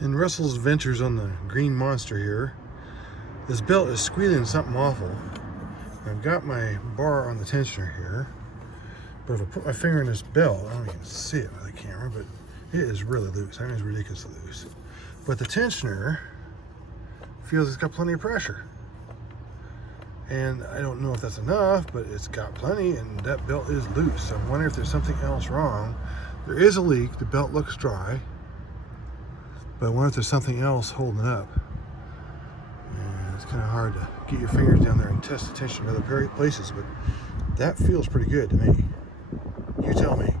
In Russell's Adventures on the green monster here, this belt is squealing something awful. I've got my bar on the tensioner here, but if I put my finger in this belt, I don't even see it with the camera, but it is really loose. I mean, it's ridiculously loose. But the tensioner feels it's got plenty of pressure. And I don't know if that's enough, but it's got plenty, and that belt is loose. So I'm wondering if there's something else wrong. There is a leak. The belt looks dry, but I wonder if there's something else holding it up. And it's kind of hard to get your fingers down there and test the tension in other places, but that feels pretty good to me. You tell me.